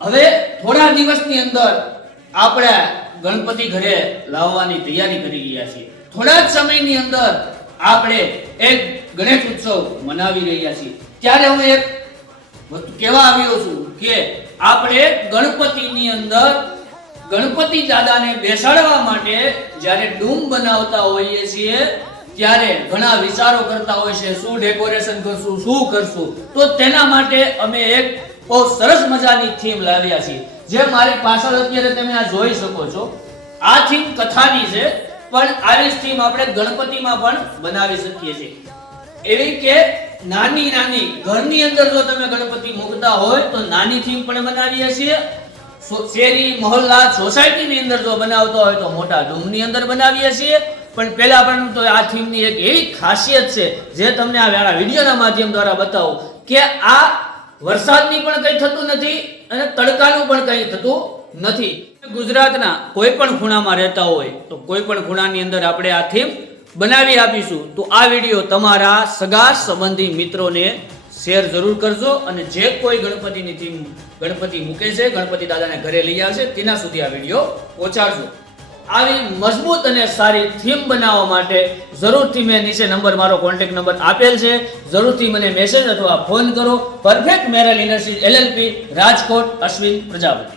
હવે થોડા દિવસની અંદર આપણે ગણપતિ ઘરે લાવવાની તૈયારી કરી રહ્યા છીએ. થોડા જ સમયની અંદર આપણે એક ગણેશ ઉત્સવ મનાવી રહ્યા છીએ. ત્યારે હું એક વસ્તુ કહેવા આવ્યો છું કે આપણે ગણપતિની અંદર ગણપતિ દાદાને બેસાડવા માટે જ્યારે ડૂમ બનાવતા હોઈએ છીએ ત્યારે ઘણા વિચારો કરતા હોય છે, શું ડેકોરેશન કરશું, શું કરશું. તો તેના માટે અમે એક બહુ સરસ મજાની થીમ લાવ્યા છીએ. જે મારી પાછળ અત્યારે તમે આ જોઈ શકો છો, આ થીમ કથાની છે, પણ આવી થીમ આપણે ગણપતિમાં પણ બનાવી શકીએ છીએ. એવી કે નાની નાની ઘરની અંદર જો તમે ગણપતિ મૂકતા હોય તો નાની થીમ પણ બનાવીએ છીએ. શેરી મહોલ્લા સોસાયટીની અંદર જો બનાવતો હોય તો મોટા ડૂમની અંદર બનાવીએ છીએ. પણ પહેલા પણ તો આ થીમની એક એવી ખાસિયત છે જે તમને આ વિડીયોના માધ્યમ દ્વારા બતાવું કે આ વરસાદની પણ કંઈ થતું નથી અને તડકાનું પણ કંઈ થતું નથી. ગુજરાતના કોઈ પણ ખૂણામાં રહેતા હોય તો કોઈ પણ ખૂણાની અંદર આપણે આ થીમ બનાવી આપીશું. તો આ વિડીયો તમારા સગા સંબંધી મિત્રોને શેર જરૂર કરજો અને જે કોઈ ગણપતિની થીમ ગણપતિ મૂકે છે, ગણપતિ દાદાને ઘરે લઈ આવશે, તેના સુધી આ વિડીયો પહોંચાડજો. આવી મજબૂત અને સારી થીમ બનાવવા માટે જરૂરથી મેં નીચે નંબર, મારો કોન્ટેક્ટ નંબર આપેલ છે, જરૂરથી મને મેસેજ અથવા ફોન કરો. પરફેક્ટ મેરલ ઇન્ડસ્ટ્રીઝ LLP, રાજકોટ, અશ્વિન પ્રજાપતિ.